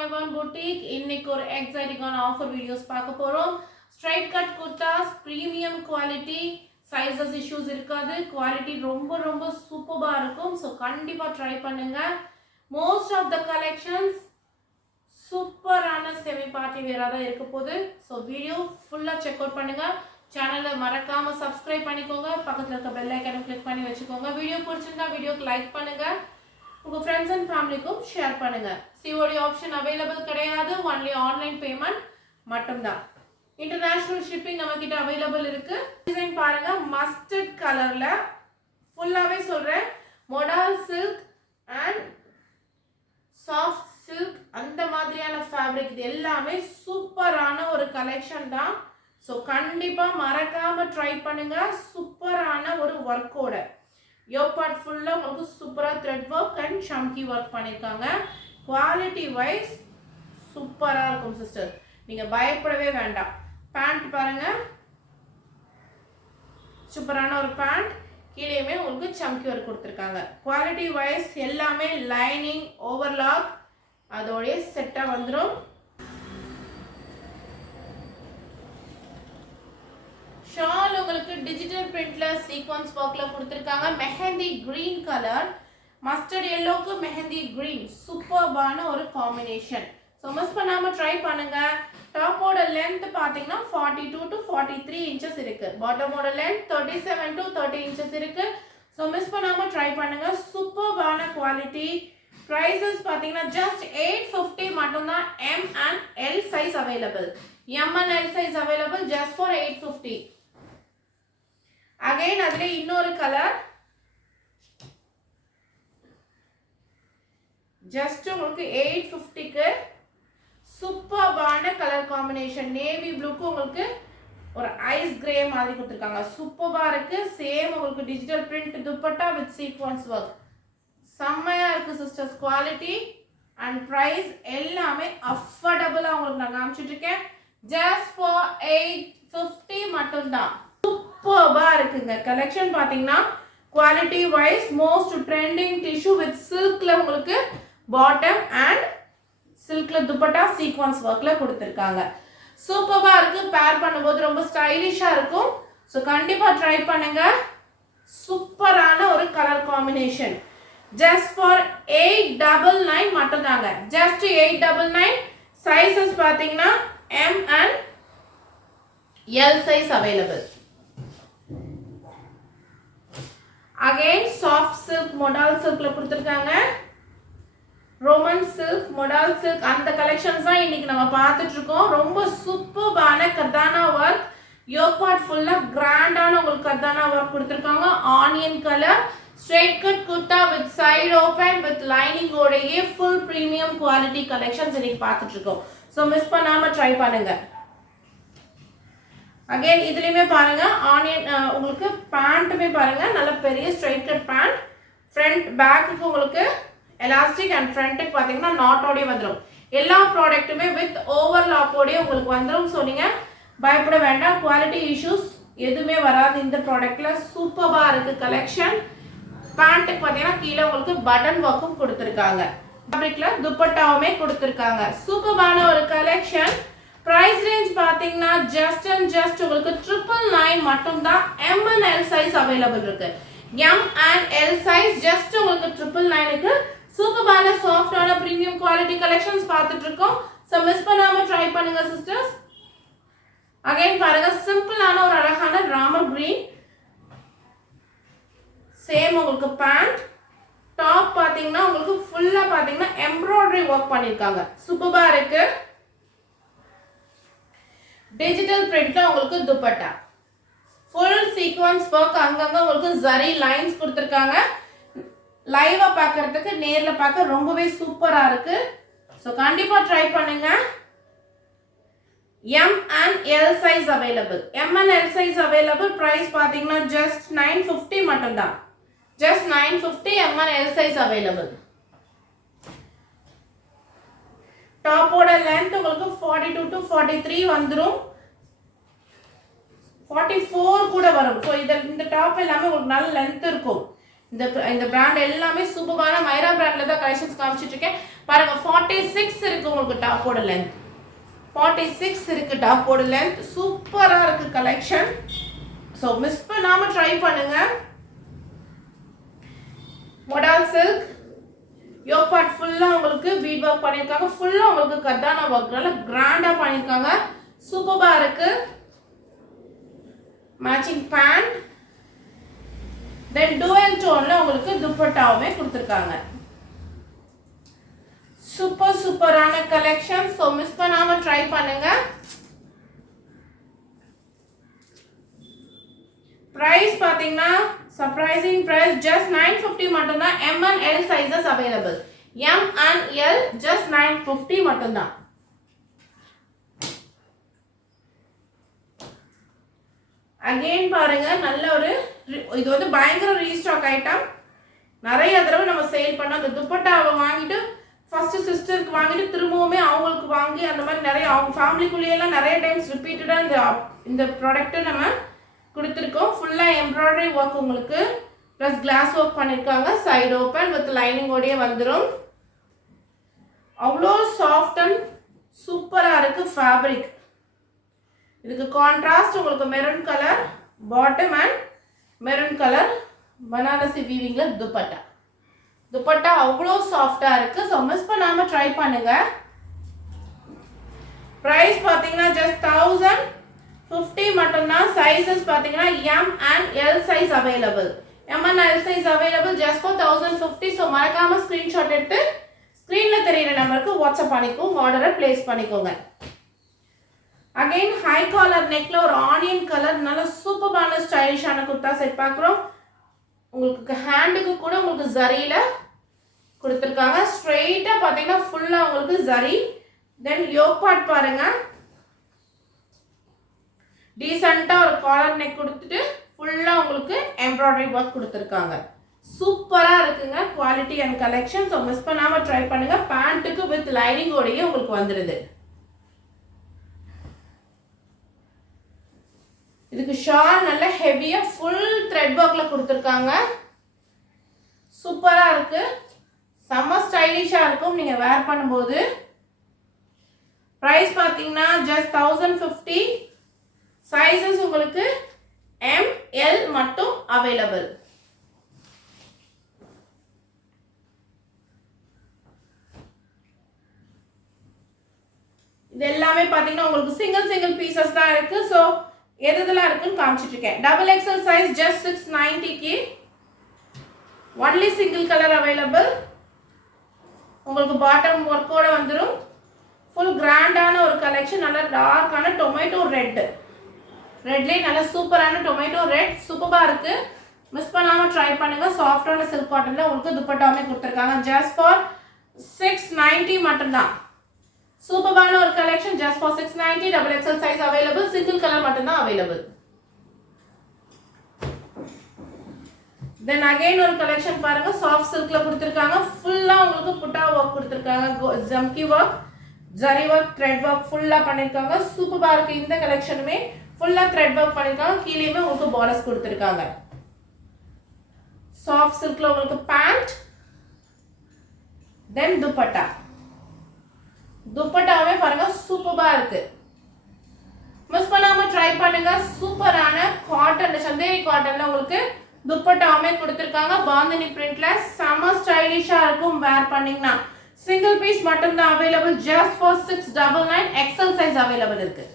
Ivon Boutique. இன்னைக்கு ஒரு எக்ஸைட்டிங்கான offer videos பார்க்க போறோம். Straight cut Gurdas premium quality, sizes issues இருக்காது, குவாலிட்டி ரொம்ப சூப்பரா இருக்கும். ஸோ கண்டிப்பா ட்ரை பண்ணுங்க. மோஸ்ட் ஆஃப் த கலெக்ஷன்ஸ் சூப்பரான செமி பார்ட்டி வேரா தான் இருக்க போகுது. ஸோ வீடியோ ஃபுல்லா செக் அவுட் பண்ணுங்க. சேனலை மறக்காம சப்ஸ்கிரைப் பண்ணிக்கோங்க. பக்கத்துல இருக்க பெல் ஐகானை கிளிக் பண்ணி வச்சுக்கோங்க. வீடியோ பிடிச்சிருந்தா வீடியோக்கு லைக் பண்ணுங்க. உங்க फ्रेंड्स and ஃபேமிலிக்கும் ஷேர் பண்ணுங்க. COD ஆப்ஷன் அவேலபிள் கிடையாது. ஒன்லி ஆன்லைன் பேமெண்ட் மட்டும்தான். இன்டர்நேஷனல் ஷிப்பிங் நம்ம கிட்ட அவேலபிள் இருக்கு. டிசைன் பாருங்க, மஸ்டர்ட் கலர்ல ஃபுல்லாவே சொல்றேன். மொடால் சில்க் அண்ட் சாஃப்ட் சில்க் அந்த மாதிரியான ஃபேப்ரிக் இது எல்லாமே சூப்பரான ஒரு கலெக்ஷன் தான். ஸோ கண்டிப்பா மறக்காம ட்ரை பண்ணுங்க. சூப்பரான ஒரு ஒர்க்கோட யோக் பார்ட் ஃபுல்லா உங்களுக்கு சூப்பரா த்ரெட் ஒர்க் அண்ட் சம்கி ஒர்க் பண்ணிருக்காங்க. குவாலிட்டி வைஸ் சூப்பரா இருக்கும் சிஸ்டர், நீங்க பயப்படவே வேண்டாம். பேண்ட் பாருங்க, சூப்பரான ஒரு பேண்ட், கீழேயுமே உங்களுக்கு சம்கி ஒர்க் கொடுத்துருக்காங்க. குவாலிட்டி வைஸ் எல்லாமே லைனிங் ஓவர்லாக் அதோடைய செட்டா வந்துடும். ஷால் உங்களுக்கு டிஜிட்டல் பிரிண்ட்ல சீக்வன்ஸ் ஒர்க்ல கொடுத்திருக்காங்க. மெஹந்தி கிரீன் கலர், மஸ்டர்ட் yellowக்கு மெஹந்தி கிரீன், சூப்பர்பான ஒரு காம்பினேஷன். ஸோ மிஸ் பண்ணாம ட்ரை பண்ணுங்க. டாப்போட லென்த் பாத்தீங்கன்னா 42 to 43 இன்ச்சஸ் இருக்கு. பாட்டமோட லென்த் 37 to 30 இன்ச்சஸ் இருக்கு. ஸோ மிஸ் பண்ணாம ட்ரை பண்ணுங்க. சூப்பர்பான குவாலிட்டி. பிரைசஸ் பாத்தீங்கன்னா ஜஸ்ட் 850 மட்டும்தான். M and L size available. M and L size available just for 850. Again அதுல இன்னொரு கலர், ஜஸ்ட் உங்களுக்கு 850க்கு சூப்பர்பான கலர் காம்பினேஷன். நேவி ப்ளூக்கு உங்களுக்கு ஒரு ஐஸ் கிரே மாதிரி கொடுத்துருக்காங்க. சூப்பர்பா இருக்கு. சேம் உங்களுக்கு digital print dupatta with sequins work. செம்மையா இருக்கு சிஸ்டர்ஸ். குவாலிட்டி அண்ட் பிரைஸ் எல்லாமே அஃபோர்டபுளா உங்களுக்கு நான் காமிச்சிட்டு இருக்கேன். ஜஸ்ட் ஃபார் 850 மட்டும்தான். சூப்பர்பா இருக்குங்க. கலெக்ஷன் பாத்தீங்கன்னா quality wise most trending tissue with சில்க்ல உங்களுக்கு பாட்டம் அண்ட் சில்க்ல துப்பட்டா சீக்வன்ஸ் ஒர்க்ல கொடுத்திருக்காங்க. சூப்பர்பா இருக்கு. பேர் பண்ணும்போது ரொம்ப ஸ்டைலிஷா இருக்கும். ஸோ கண்டிப்பா ட்ரை பண்ணுங்க. சூப்பரான ஒரு கலர் காம்பினேஷன். ஜஸ்ட் ஃபார் 899 மட்டும்தாங்க. ஜஸ்ட் 899. சைஸஸ் பாத்தீங்கன்னா M and L size available. Again soft silk modal சில்க்ல கொடுத்திருக்காங்க. ரோமன் சில்க், மொடால் சில்க் அந்த கலெக்ஷன்ஸ் தான் இன்னைக்கு நம்ம பார்த்துட்டு இருக்கோம். ரொம்ப சூப்பர்பான கர்தானா ஒர்க். யோக் பார்ட் ஃபுல்லா கிராண்டான உங்களுக்கு கர்தானா ஒர்க் கொடுத்திருக்காங்க. Onion colour straight cut kurta with side open with lining ஓடையே ஃபுல் பிரீமியம் குவாலிட்டி கலெக்ஷன்ஸ் இன்னைக்கு பார்த்துட்டு இருக்கோம். ஸோ மிஸ் பண்ணாம ட்ரை பண்ணுங்க. அகைன் இதுலயுமே பாருங்க ஆனியன் உங்களுக்கு பேண்ட்டுமே பாருங்க நல்ல பெரிய ஸ்ட்ரைட் கட் பேண்ட். ஃப்ரண்ட் பேக்குக்கு உங்களுக்கு எலாஸ்டிக் அண்ட் ஃப்ரண்ட்டுக்கு பாத்தீங்கன்னா நாட்டோடய வந்துடும். எல்லா ப்ராடக்ட்டுமே வித் ஓவர்லாக்கோடய உங்களுக்கு வந்துடும். ஸோ நீங்க பயப்பட வேண்டாம். குவாலிட்டி இஷ்யூஸ் எதுவுமே வராது இந்த ப்ராடக்ட்ல. சூப்பர்பா இருக்கு கலெக்ஷன். பேண்ட்டுக்கு பாத்தீங்கன்னா கீழே உங்களுக்கு பட்டன் ஒர்க்கும் கொடுத்துருக்காங்க. ஃபேப்ரிக்ல துப்பட்டாவுமே கொடுத்துருக்காங்க. சூப்பர்பான ஒரு கலெக்ஷன். பிரைஸ் ரேஞ்ச் பாத்தீங்கன்னா ஜஸ்ட் அண்ட் ஜஸ்ட் உங்களுக்கு 999 மட்டும்தான். M and L size available இருக்கு. M and L size just உங்களுக்கு 999க்கு சூப்பர்பான சாஃப்டான பிரீமியம் குவாலிட்டி கலெக்ஷன்ஸ் பார்த்துட்டு இருக்கோம். சோ மிஸ் பண்ணாம ட்ரை பண்ணுங்க சிஸ்டர்ஸ். அகைன் பாருங்க சிம்பிளான ஒரு அழகான ராமர் கிரீன். சேம் உங்களுக்கு பேண்ட். டாப் பாத்தீங்கன்னா உங்களுக்கு ஃபுல்லா பாத்தீங்கன்னா எம்ப்ராய்டரி ஒர்க் பண்ணிருக்காங்க. சூப்பர்பா இருக்கு. டிஜிட்டல் பிரிண்ட்ல உங்களுக்கு துப்பட்டா ஃபுல் சீக்வன்ஸ் ஒர்க். அங்கங்க உங்களுக்கு ஜரி லைன்ஸ் கொடுத்திருக்காங்க. லைவா பார்க்கிறதுக்கு நேர்ல பார்க்க ரொம்பவே சூப்பரா இருக்கு. சோ கண்டிப்பா ட்ரை பண்ணுங்க. M and L size available. M and L size available. Price பாத்தீங்கன்னா ஜஸ்ட் 950 மட்டும்தான். Just 950. M and L size available. டாப்போட லென்த் உங்களுக்கு 42 to 43 வந்துரும். 44 கூட வரும். ஸோ இந்த டாப் எல்லாமே உங்களுக்கு நல்ல லென்த் இருக்கும். இந்த பிராண்ட் எல்லாமே சூப்பரான மைரா பிராண்ட்ல தான் கலெக்ஷன்ஸ் காமிச்சிட்டு இருக்கேன் பாருங்க. 46 இருக்கு உங்களுக்கு டாப்போட லென்த். 46 இருக்கு டாப்போட லென்த். சூப்பரா இருக்கு கலெக்ஷன். ஸோ மிஸ் பண்ணாம ட்ரை பண்ணுங்க. மொடால் சில்க் யோக் பார்ட் ஃபுல்லா உங்களுக்கு பீட் ஒர்க் பண்ணிருக்காங்க. ஃபுல்லா உங்களுக்கு கர்தானா ஒர்க் நல்ல கிராண்டா பண்ணிருக்காங்க. சூப்பரா இருக்கு. Matching pant. தென் டுவல் டோன்ல உங்களுக்கு துப்பட்டாவுமே கொடுத்துருக்காங்க. சூப்பரான கலெக்ஷன். ஸோ மிஸ் பண்ணாம ட்ரை பண்ணுங்க. பிரைஸ் பாத்தீங்கன்னா சர்ப்ரைசிங் பிரைஸ் ஜஸ்ட் 950 மட்டும் தான். M and L sizes available. M and L just 950 மட்டும் தான். அகைன் பாருங்க நல்ல ஒரு இது வந்து பயங்கர ரீஸ்டாக் ஐட்டம். நிறைய தடவை நம்ம சேல் பண்ணோம். அந்த துப்பட்டாவை வாங்கிட்டு ஃபர்ஸ்ட் சிஸ்டருக்கு வாங்கிட்டு திரும்பவுமே அவங்களுக்கு வாங்கி அந்த மாதிரி நிறைய அவங்க ஃபேமிலிக்குள்ளேயெல்லாம் நிறைய டைம்ஸ் ரிப்பீட்டடாக இந்த ப்ராடக்ட்டை நம்ம கொடுத்துருக்கோம். ஃபுல்லாக எம்ப்ராய்டரி ஒர்க் உங்களுக்கு ப்ளஸ் கிளாஸ் ஒர்க் பண்ணியிருக்காங்க. சைடு ஓப்பன் வித் லைனிங்கோடையே வந்துடும். அவ்வளோ சாஃப்ட் அண்ட் சூப்பராக இருக்குது ஃபேப்ரிக். இதுக்கு கான்ட்ராஸ்ட் உங்களுக்கு maroon colour bottom and maroon colour Banarasi வீவிங்ல துப்பட்டா. துப்பட்டா அவ்வளோ சாஃப்டா இருக்கு. ஸோ மிஸ் பண்ணாம ட்ரை பண்ணுங்க. பிரைஸ் பார்த்தீங்கன்னா ஜஸ்ட் 1050 மட்டும்தான். சைஸஸ் பார்த்தீங்கன்னா M and L size available. M and L size available just for 1050. So மறக்காம ஸ்கிரீன்ஷாட் எடுத்து ஸ்க்ரீன்ல தெரியுற நம்பருக்கு வாட்ஸ்அப் பண்ணிக்கோங்க. ஆர்டரை பிளேஸ் பண்ணிக்கோங்க. அகைன் ஹை காலர் நெக்ல ஒரு ஆனியன் கலர் நல்ல சூப்பரான ஸ்டைலிஷான குர்தா செட் பார்க்குறோம். உங்களுக்கு ஹேண்டுக்கு கூட உங்களுக்கு ஜரியில கொடுத்துருக்காங்க. ஸ்ட்ரெயிட்டா பார்த்தீங்கன்னா ஃபுல்லா உங்களுக்கு ஜரி. தென் யோக் பார்ட் பாருங்க டீசெண்டா ஒரு காலர் நெக் கொடுத்துட்டு ஃபுல்லா உங்களுக்கு எம்ப்ராய்டரி ஒர்க் கொடுத்துருக்காங்க. சூப்பரா இருக்குங்க quality and collection. So miss பண்ணாம ட்ரை பண்ணுங்க. பேண்ட்டுக்கு வித் லைனிங்கோடையே உங்களுக்கு வந்துடுது. இதுக்கு ஷால் நல்ல ஹெவியா ஃபுல் த்ரெட் ஒர்க்ல கொடுத்துருக்காங்க. சூப்பரா இருக்கு. செம்ம ஸ்டைலிஷா இருக்கும் நீங்க வேர் பண்ணும்போது. பிரைஸ் பாத்தீங்கன்னா ஜஸ்ட் 1050. சைஸஸ் உங்களுக்கு M L மட்டும் அவைலபிள். இது எல்லாமே பாத்தீங்கன்னா உங்களுக்கு சிங்கிள் பீசஸ் தான் இருக்கு. ஸோ எதுலாம் இருக்குன்னு காமிச்சிட்டு இருக்கேன். டபுள் எக்ஸல் சைஸ் ஜஸ்ட் 690க்கு ஒன்லி சிங்கிள் கலர் அவைலபிள். உங்களுக்கு பாட்டம் ஒர்க்கோட வந்துடும். ஃபுல் கிராண்டான ஒரு கலெக்ஷன். நல்ல டார்க்கான டொமேட்டோ ரெட்லேயே நல்ல சூப்பரான டொமேட்டோ ரெட் சூப்பராக இருக்கு. மிஸ் பண்ணாமல் ட்ரை பண்ணுங்க. சாஃப்டான சில்க் காட்டன்ல உங்களுக்கு துப்பட்டாமே கொடுத்துருக்காங்க. ஜஸ்ட் ஃபார் 690 மட்டும்தான். சூப்பரான ஒரு collection just for 690. Double XL size available. Single colour மட்டும்தான் அவைலபிள். தென் அகைன் ஒரு கலெக்ஷன் பாருங்க. சாஃப்ட் சில்க்ல கொடுத்துருக்காங்க. ஃபுல்லா உங்களுக்கு புட்டா ஒர்க் கொடுத்துருக்காங்க. ஜம்கி work zari work thread work ஃபுல்லா பண்ணிருக்காங்க. சூப்பரா இருக்கு. இந்த கலெக்ஷனுமே ஃபுல்லா த்ரெட் ஒர்க் பண்ணிருக்காங்க. கீழேயுமே உங்களுக்கு பார்டர்ஸ் கொடுத்துருக்காங்க. சாஃப்ட் சில்க்ல உங்களுக்கு பேண்ட் தென் துப்பட்டா. துப்பட்டாவே பாருங்க சூப்பரா இருக்கு. மிஸ் பண்ணாம ட்ரை பண்ணுங்க. சூப்பரான காட்டன் சந்தேரி காட்டன்ல உங்களுக்கு துப்பட்டாவே கொடுத்திருக்காங்க. பாந்தினி பிரிண்ட்ல செம ஸ்டைலிஷா இருக்கும் வேர் பண்ணீங்கன்னா. சிங்கிள் பீஸ் மட்டும் தான் available. Just for 699. XL size available இருக்கு.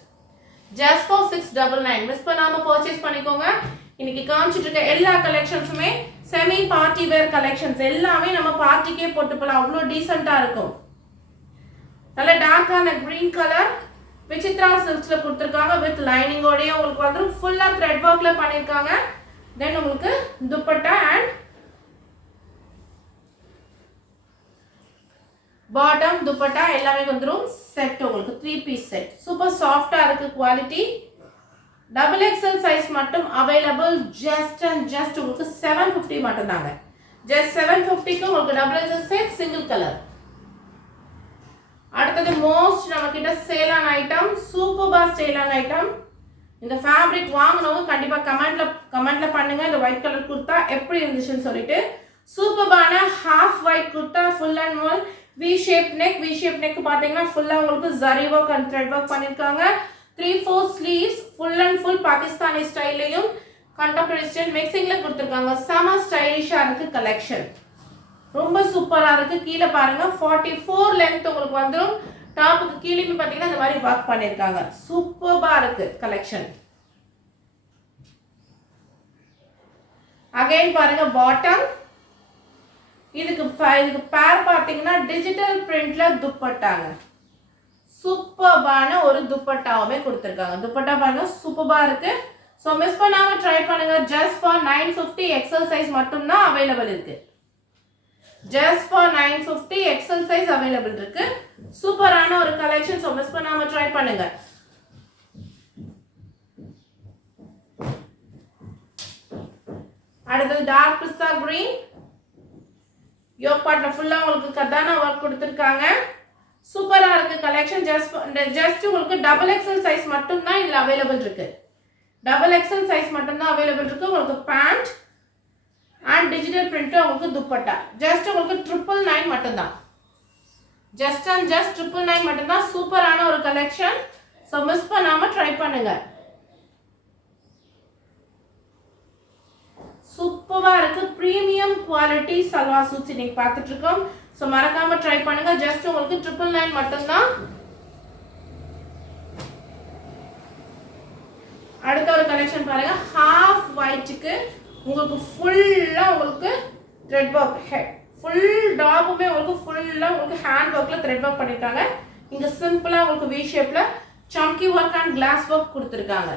Just for 699. மிஸ் பண்ணாம பர்ச்சேஸ் பண்ணிக்கோங்க. இன்னைக்கு காமிச்சிட்டு இருக்க எல்லா கலெக்ஷன்ஸுமே செமி பார்ட்டி வேர் கலெக்ஷன்ஸ். எல்லாமே நம்ம பார்ட்டிக்கே போட்டு போலாம். அவ்வளோ டீசெண்டா இருக்கும். நல்ல டார்க்கான கிரீன் கலர் விசித்ரா சில்க்ஸ்ல கொடுத்துருக்காங்க. வித் லைனிங்கோடய உங்களுக்கு வந்து ஃபுல்லா த்ரெட் ஒர்க்ல பண்ணிருக்காங்க. தென் உங்களுக்கு துப்பட்டா அண்ட் பாட்டம் துப்பட்டா எல்லாமே வந்துடும். செட் உங்களுக்கு 3 பீஸ் செட். சூப்பர் சாஃப்டா இருக்கு குவாலிட்டி. டபுள் எக்ஸல் சைஸ் மட்டும் அவைலபிள். ஜஸ்ட் உங்களுக்கு 750 மட்டும் தாங்க. ஜஸ்ட் 750க்கு உங்களுக்கு double XL set single colour. அடுத்தது மோஸ்ட் நம்ம கிட்ட சேலான ஐட்டம். சூப்பர்பா சேலான ஐட்டம். இந்த ஃபேப்ரிக் வாங்குனவங்க கண்டிப்பா கமெண்ட்ல பண்ணுங்க இந்த ஒயிட் கலர் குர்தா எப்படி இருந்துச்சுன்னு சொல்லிட்டு. சூப்பரான half white kurta full and full V shape neck பாத்தீங்கன்னா ஃபுல்லா உங்களுக்கு zari work and thread work பண்ணிருக்காங்க. 3/4 sleeves full and full Pakistani ஸ்டைல்லையும் கண்டெம்பரரி ஸ்டைல் மிக்சிங்ல கொடுத்திருக்காங்க. செம ஸ்டைலிஷா இருக்கு கலெக்ஷன். ரொம்ப சூப்பரா இருக்கு. கீழே பாருங்க 44 லென்த் உங்களுக்கு வந்துரும். டாப்புக்கு கீழேயும் பாத்தீங்கன்னா இந்த மாதிரி வர்க் பண்ணிருக்காங்க. சூப்பரா இருக்கு கலெக்ஷன். அகைன் பாருங்க பாட்டம். இதுக்கு பேர் பாத்தீங்கன்னா டிஜிட்டல் பிரிண்ட்ல துப்பட்டாங்க. சூப்பரான ஒரு துப்பட்டாவே கொடுத்திருக்காங்க. துப்பட்டா பாருங்க சூப்பரா இருக்கு. சோ மிஸ் பண்ணாம ட்ரை பண்ணுங்க. ஜஸ்ட் ஃபார் 950 எக்ஸல் சைஸ் மட்டும் தான் அவைலபிள் இருக்கு. Just for 950 XL size available இருக்கு. சூப்பரான ஒரு கலெக்ஷன். சோ மிஸ் பண்ணாம ட்ரை பண்ணுங்க. அடுத்து டார்க் பிஸ்தா கிரீன். யோக் பார்ட்ல ஃபுல்லா உங்களுக்கு கர்தானா வர்க் கொடுத்திருக்காங்க. சூப்பரா இருக்கு கலெக்ஷன். ஜஸ்ட் உங்களுக்கு டபுள் எக்ஸல் சைஸ் மட்டும் தான் இதுல அவைலபிள் இருக்கு. டபுள் எக்ஸல் சைஸ் மட்டும் தான் அவைலபிள் இருக்கு. உங்களுக்கு பேண்ட் அண்ட் டிஜிட்டல் பிரிண்ட் உங்களுக்கு துப்பட்டா. ஜஸ்ட் உங்களுக்கு 999 மட்டும் தான். ஜஸ்ட் 999 மட்டும் தான். சூப்பரான ஒரு கலெக்ஷன். சோ மிஸ் பண்ணாம ட்ரை பண்ணுங்க. சூப்பரா இருக்கு. பிரீமியம் குவாலிட்டி சல்வார் சூட்ஸ் இன்னைக்கு பார்த்துட்டு இருக்கோம். சோ மறக்காம ட்ரை பண்ணுங்க. ஜஸ்ட் உங்களுக்கு 999 மட்டும் தான். அடுத்த ஒரு கலெக்ஷன் பாருங்க. ஹாஃப் ஒயிட்க்கு உங்களுக்கு ஃபுல்லா உங்களுக்கு த்ரெட் வர்க். ஃபுல் டாப்புமே உங்களுக்கு ஃபுல்லா உங்களுக்கு ஹேண்ட் வர்க்ல த்ரெட் வர்க் பண்ணிருக்காங்க. இங்க சிம்பிளா உங்களுக்கு வி ஷேப்ல சம்கி வர்க் அண்ட் கிளாஸ் வர்க் கொடுத்திருக்காங்க.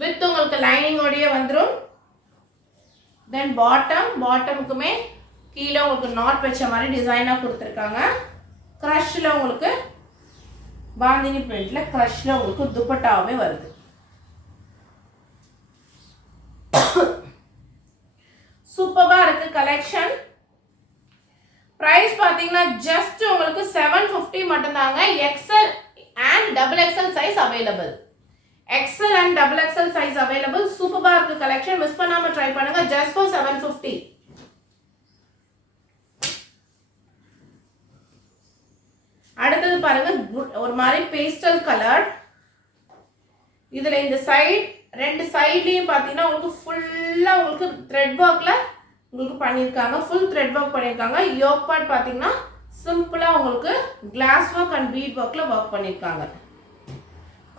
வித் உங்களுக்கு லைனிங் ஓடியே வந்துரும். தென் பாட்டமுக்குமே கீழே உங்களுக்கு நாட் வச்ச மாதிரி டிசைனா கொடுத்திருக்காங்க. கிரஷ்ல உங்களுக்கு பாந்தினி பிரிண்ட்ல கிரஷ்ல உங்களுக்கு துப்பட்டாவே வருது. சூப்பரா இருக்கு கலெக்ஷன். பிரைஸ் பாத்தீங்கன்னா ஜஸ்ட் உங்களுக்கு 750 மட்டும் தாங்க. XL and double XL size available. XL and double XL size available. சூப்பரா இருக்கு கலெக்ஷன். மிஸ் பண்ணாம ட்ரை பண்ணுங்க. Just for 750. அடுத்தது பாருங்க ஒரு மாதிரி பேஸ்டல் கலர். இதுல இந்த சைடு ரெண்டு சைடுலயும் பாத்தீங்கன்னா உங்களுக்கு ஃபுல்லா உங்களுக்கு த்ரெட் வர்க்ல உங்களுக்கு பண்ணிருக்காங்க. ஃபுல் த்ரெட் வர்க் பண்ணிருக்காங்க. யோக் பார்ட் பாத்தீங்கன்னா சிம்பிளா உங்களுக்கு கிளாஸ் வர்க் அண்ட் பீட் வர்க்ல வர்க் பண்ணிருக்காங்க.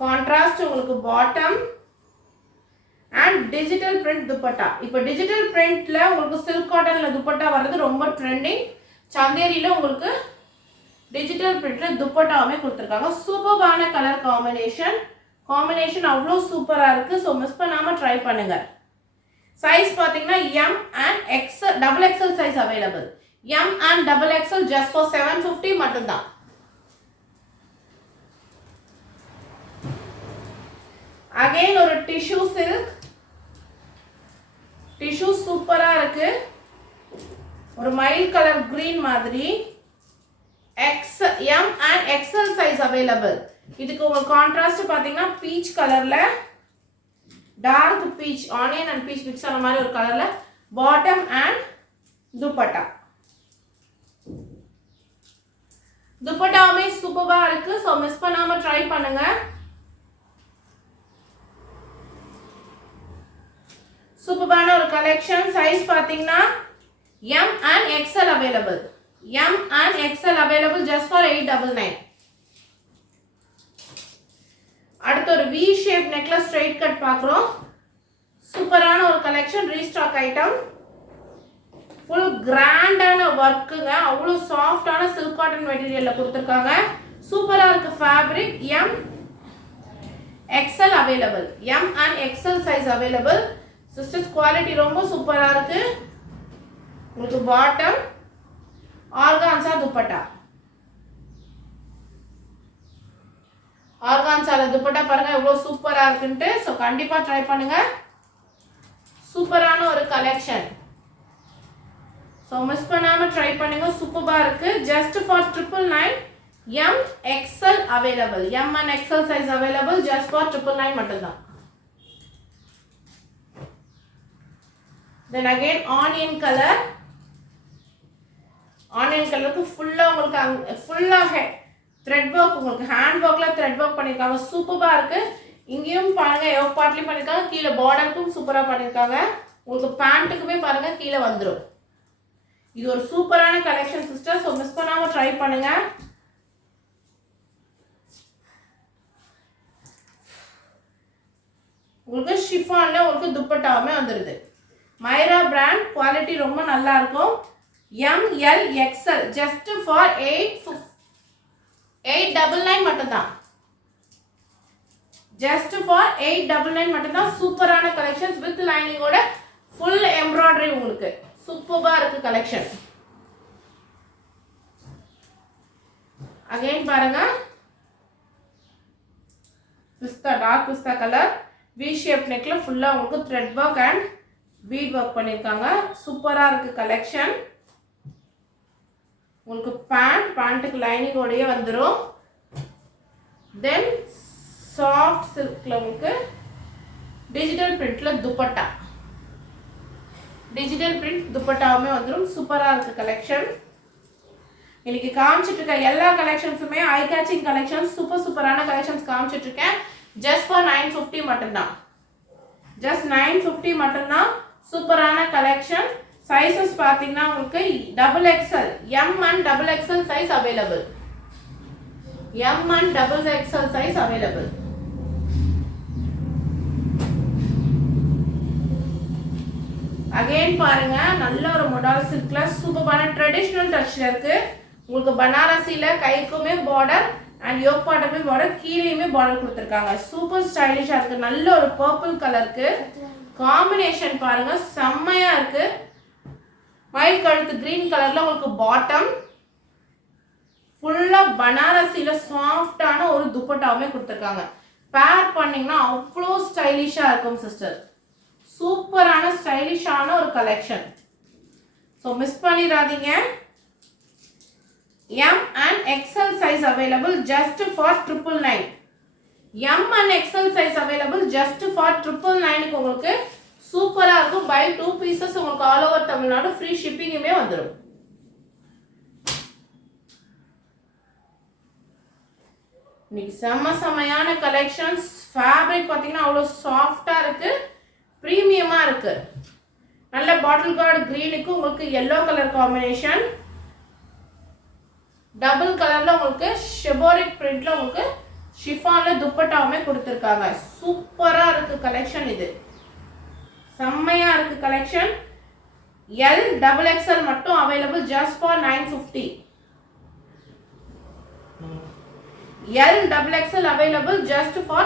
கான்ட்ராஸ்ட் உங்களுக்கு bottom and digital print dupatta. இப்போ டிஜிட்டல் பிரிண்ட்ல உங்களுக்கு சில்க் காட்டன்ல துப்பட்டா வர்றது ரொம்ப ட்ரெண்டிங். சந்தேரியில உங்களுக்கு டிஜிட்டல் பிரிண்ட்ல துப்பட்டாவே கொடுத்திருக்காங்க. சூப்பரான கலர் காம்பினேஷன் அவ்வளோ சூப்பரா இருக்கு. ஸோ மிஸ் பண்ணாம ட்ரை பண்ணுங்க. சைஸ் பாத்தீங்கன்னா M and XL double XL size available. M and double XL just for 750 மட்டும் தான். அகைன் ஒரு டிஷ்யூ சில்க். டிஷ்யூ சூப்பரா இருக்கு. ஒரு மைல் கலர் கிரீன் மாதிரி. எம் அண்ட் எக்ஸல் சைஸ் அவைலபிள். இதுக்கு உங்களுக்கு கான்ட்ராஸ்ட் பாத்தீங்கன்னா பீச் கலர்ல dark peach onion and peach mix ஆன மாதிரி ஒரு கலர்ல பாட்டம் அண்ட் துப்பட்டா. துப்பட்டாவுமே சூப்பரா இருக்கு. ஸோ மிஸ் பண்ணாம ட்ரை பண்ணுங்க. சூப்பரான ஒரு கலெக்ஷன். சைஸ் பாத்தீங்கன்னா M and XL available. M and XL available just for 899. அடுத்து ஒரு V shape necklace straight cut பார்க்குறோம். சூப்பரான ஒரு கலெக்ஷன். Restock item. ஃபுல் கிராண்டான ஒர்க்குங்க. அவ்வளோ சாஃப்டான சில்க் காட்டன் மெட்டீரியல்ல கொடுத்துருக்காங்க. சூப்பரா இருக்கு fabric. M XL available. M and XL size available. Sisters quality ரொம்ப சூப்பரா இருக்கு. உங்களுக்கு பாட்டம் ஆர்கான்சா துப்பட்டா. ஆர்கான்சால துப்பட்டா பாருங்க எவ்வளவு சூப்பரா இருக்குன்ட்டு. சோ கண்டிப்பா ட்ரை பண்ணுங்க. சூப்பரான ஒரு கலெக்ஷன். சோ மிஸ் பண்ணாம ட்ரை பண்ணுங்க. சூப்பரா இருக்கு. Just for 999 M XL available. M and XL size available just for 999 மட்டும்தான். Then again onion color. Onion color க்கு ஃபுல்லா உங்களுக்கு ஃபுல்லா thread work உங்களுக்கு hand workல thread work பண்ணிருக்காங்க. சூப்பரா இருக்கு. இங்கேயும் பாருங்க யோக் பார்ட்லயும் பண்ணிருக்காங்க. கீழ பார்டருக்கும் சூப்பரா பண்ணிருக்காங்க. உங்களுக்கு பேண்ட்டுக்குமே பாருங்க கீழ வந்துரும். இது ஒரு சூப்பரான கலெக்ஷன் சிஸ்டர். சோ மிஸ் பண்ணாம ட்ரை பண்ணுங்க. உங்களுக்கு ஷிஃபான்ல உங்களுக்கு துப்பட்டாவுமே வந்துருது. மைரா பிராண்ட் குவாலிட்டி ரொம்ப நல்லா இருக்கும். ML XL just for 899 மட்டும்தான். just for 899 மட்டும்தான். சூப்பரான கலெக்ஷன்ஸ் வித் லைனிங்கோட ஃபுல் எம்ப்ராய்டரி உங்களுக்கு சூப்பரா இருக்கு கலெக்ஷன். அகைன் பாருங்க பிஸ்தா டார்க் பிஸ்தா கலர் V shape neckல ஃபுல்லா உங்களுக்கு thread work and bead work பண்ணிருக்காங்க. சூப்பரா இருக்கு கலெக்ஷன். உங்களுக்கு பேண்ட்டுக்கு லைனிங் ஓடயே வந்துரும். தென் சாஃப்ட் சில்க்ல உங்களுக்கு டிஜிட்டல் பிரிண்ட்ல துப்பட்டா. டிஜிட்டல் பிரிண்ட் துப்பட்டாவுமே வந்துரும். சூப்பரா இருக்கு கலெக்ஷன். இன்னைக்கு காமிச்சிட்டு இருக்க எல்லா கலெக்ஷன்ஸுமே ஐ கேச்சிங் கலெக்ஷன்ஸ் சூப்பரான கலெக்ஷன்ஸ் காமிச்சிட்டு இருக்கேன். just for 950 மட்டும்தான். just 950 மட்டும்தான். சூப்பரான கலெக்ஷன். சைஸஸ் பாத்தீங்கன்னா உங்களுக்கு XXL M and XXL size available. M and XXL size available. Again பாருங்க நல்ல ஒரு மொடால் சில்க்ல சூப்பரான ட்ரெடிஷனல் டச்ல இருக்கு. உங்களுக்கு பனாரசில கைக்குமே பார்டர் அண்ட் யோக் பார்ட்டுமே பார்டர் கீழேயுமே பார்டர் கொடுத்துருக்காங்க. சூப்பர் ஸ்டைலிஷா இருக்கு. நல்ல ஒரு பர்பிள் கலருக்கு காம்பினேஷன் பாருங்க செம்மையா இருக்கு. மயில் கழுத்து கிரீன் கலர்ல உங்களுக்கு பாட்டம் ஃபுல்லா பனாரசில சாஃப்டான ஒரு துப்பட்டாவுமே கொடுத்துருக்காங்க. பேர் பண்ணீங்கன்னா அவ்வளோ ஸ்டைலிஷா இருக்கும் சிஸ்டர். சூப்பரான ஸ்டைலிஷான ஒரு கலெக்ஷன். ஸோ மிஸ் பண்ணிடாதீங்க. M and XL size available just for 999. M and XL size available just for 999 உங்களுக்கு சூப்பரா இருக்கும். பை 2 pieces உங்களுக்கு ஆல் ஓவர் தமிழ்நாடு ஃப்ரீ ஷிப்பிங்குமே வந்துடும். இன்னைக்கு செம்மையான கலெக்ஷன்ஸ். ஃபேப்ரிக் பார்த்தீங்கன்னா அவ்வளோ சாஃப்டா இருக்கு. பிரீமியமா இருக்கு. நல்ல பாட்டில் கார்டு கிரீனுக்கு உங்களுக்கு yellow கலர் காம்பினேஷன். டபுள் கலர்ல உங்களுக்கு ஷெபோரிக் பிரிண்ட்ல உங்களுக்கு ஷிஃபான்ல துப்பட்டாவுமே கொடுத்துருக்காங்க. சூப்பரா இருக்கு கலெக்ஷன். இது செம்மையா இருக்கு கலெக்ஷன். XXL மட்டும் available just for 950. XXL available just for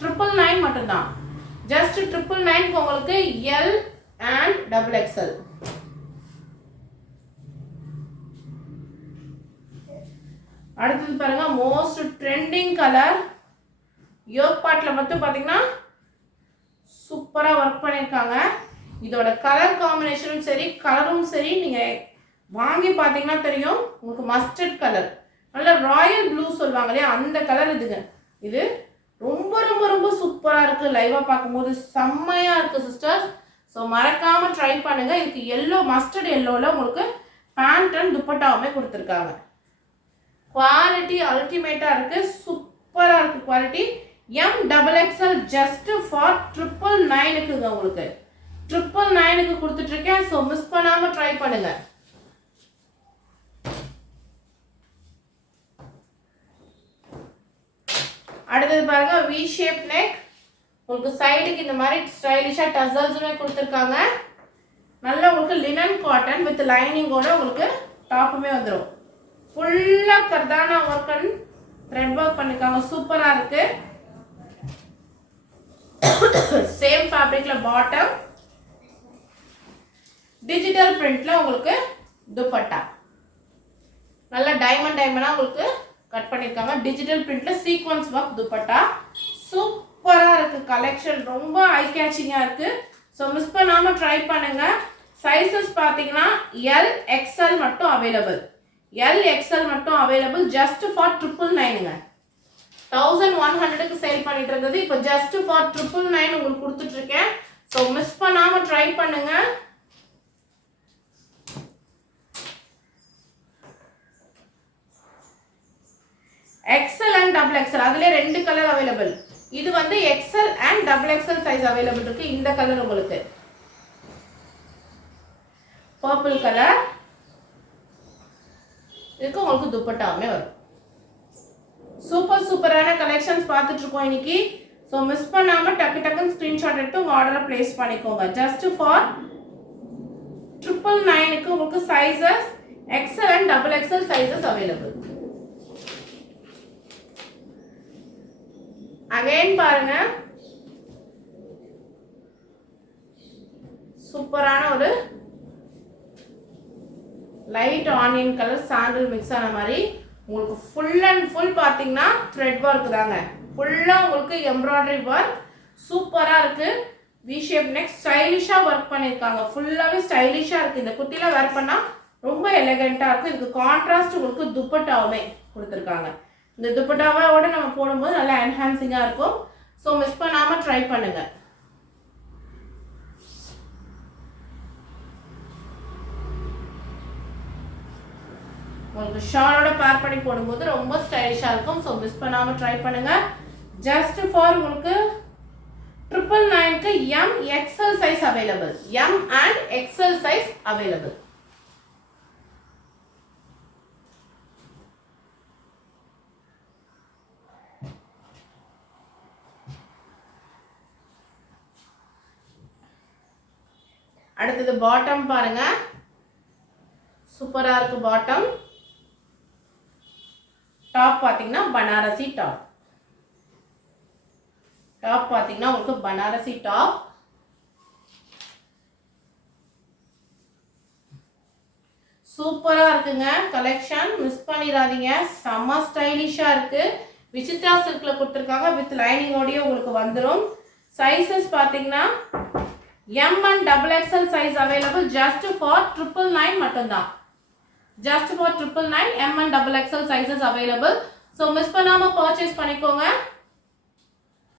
999 மட்டும்தான். just 999 உங்களுக்கு L and XXL. அடுத்து பாருங்க மோஸ்ட் ட்ரெண்டிங் கலர். யோக் பார்ட்ல மட்டும் பாத்தீங்கன்னா சூப்பரா ஒர்க் பண்ணிருக்காங்க. இதோட கலர் காம்பினேஷனும் சரி கலரும் சரி நீங்க வாங்கி பாத்தீங்கன்னா தெரியும். உங்களுக்கு மஸ்டர்ட் கலர் நல்ல ராயல் ப்ளூ சொல்லுவாங்க இல்லையா அந்த கலர் இதுங்க. இது ரொம்ப ரொம்ப ரொம்ப சூப்பரா இருக்கு. லைவா பார்க்கும்போது செம்மையா இருக்கு சிஸ்டர்ஸ். ஸோ மறக்காம ட்ரை பண்ணுங்க. இதுக்கு எல்லோ மஸ்டர்ட் எல்லோல உங்களுக்கு பேண்ட் அண்ட் துப்பட்டாவுமே கொடுத்துருக்காங்க. குவாலிட்டி அல்டிமேட்டா இருக்கு. சூப்பரா இருக்கு குவாலிட்டி. XXL just for 999 உங்களுக்கு 999 கொடுத்துட்டு இருக்கேன். ஸோ மிஸ் பண்ணாம ட்ரை பண்ணுங்க. அடுத்தது பாருங்க V shape neck. உங்களுக்கு சைடுக்கு இந்த மாதிரி ஸ்டைலிஷா டசல்ஸ்மே கொடுத்துருக்காங்க. நல்ல உங்களுக்கு லினன் காட்டன் வித் லைனிங்கோட உங்களுக்கு டாப்புமே வந்துடும். ஃபுல்லா கர்தானா ஒர்க் அண்ட் த்ரெட் ஒர்க் பண்ணிருக்காங்க. சூப்பரா இருக்கு. சேம் ஃபேப்ரிக்ல பாட்டம் டிஜிட்டல் பிரிண்ட்ல உங்களுக்கு துப்பட்டா நல்ல டைமண்டா உங்களுக்கு கட் பண்ணிருக்காங்க. டிஜிட்டல் பிரிண்ட்ல சீக்வென்ஸ் ஒர்க் துப்பட்டா சூப்பரா இருக்கு கலெக்ஷன். ரொம்ப ஐ கேச்சிங்கா இருக்கு. ஸோ மிஸ் பண்ணாம ட்ரை பண்ணுங்க. சைஸஸ் பார்த்தீங்கன்னா XL மட்டும் அவைலபிள். எல் எக்ஸ்எல் மட்டும் அவைலபிள் ஜஸ்ட் ஃபார் 999ங்க. 1100க்கு சேல் பண்ணிட்டு இருந்தது, இப்போ ஜஸ்ட் ஃபார் 999 உங்களுக்கு கொடுத்துட்டு இருக்கேன். ஸோ மிஸ் பண்ணாம ட்ரை பண்ணுங்க. எக்ஸ்எல் அண்ட் டபுள் எக்ஸ்எல் அதுல 2 கலர் அவைலபிள். இது வந்து XL and double XL size available இருக்கு. இந்த கலர் உங்களுக்கு பர்பிள் கலர் இதுக்கு உங்களுக்கு துப்பட்டாவுமே வரும். சூப்பரான கலெக்ஷன்ஸ் பார்த்துட்டு இருக்கோம் இன்னைக்கு. ஸோ மிஸ் பண்ணாம டக்குன்னு ஸ்கிரீன்ஷாட் எடுத்து உங்க ஆர்டரை பிளேஸ் பண்ணிக்கோங்க. ஜஸ்ட் ஃபார் 999க்கு உங்களுக்கு sizes XL and double XL sizes available. Again பாருங்க, சூப்பரான ஒரு light onion colour sandal mix ஆன மாதிரி உங்களுக்கு ஃபுல் அண்ட் ஃபுல் பார்த்தீங்கன்னா த்ரெட் ஒர்க் தாங்க. ஃபுல்லாக உங்களுக்கு எம்ப்ராய்டரி ஒர்க் சூப்பராக இருக்கு. வி ஷேப் நெக் ஸ்டைலிஷாக ஒர்க் பண்ணியிருக்காங்க. ஃபுல்லாகவே ஸ்டைலிஷாக இருக்குது. இந்த குர்த்தியில் வேர் பண்ணால் ரொம்ப எலகெண்ட்டாக இருக்குது. இதுக்கு கான்ட்ராஸ்ட் உங்களுக்கு துப்பட்டாவுமே கொடுத்துருக்காங்க. இந்த துப்பட்டாவோட நம்ம போடும்போது நல்லா என்ஹான்சிங்காக இருக்கும். ஸோ மிஸ் பண்ணாமல் ட்ரை பண்ணுங்க. உங்களுக்கு ஷாலோட பேர் பண்ணி போடும்போது ரொம்ப ஸ்டைலிஷாக இருக்கும். ஸோ மிஸ் பண்ணாமல் ட்ரை பண்ணுங்க. ஜஸ்ட் ஃபார் உங்களுக்கு 999க்கு M XL size available. M and XL size available. அடுத்தது பாட்டம் பாருங்க, சூப்பரா இருக்கு பாட்டம். டாப் பாத்தீங்கன்னா பனாரசி டாப். டாப் பாத்தீங்கன்னா உங்களுக்கு பனாரசி டாப். சூப்பரா இருக்குங்க கலெக்ஷன். மிஸ் பண்ணிடாதீங்க. செம்ம ஸ்டைலிஷா இருக்கு. விசித்ரா சில்க்ல கொடுத்துருக்காங்க. வித் லைனிங்கோடய உங்களுக்கு வந்துடும். சைஸஸ் பாத்தீங்கன்னா M and double XL size available. Just for 999 மட்டும்தான். Just for 999 M and double XL sizes available. So miss பண்ணாம பர்ச்சேஸ் பண்ணிக்கோங்க.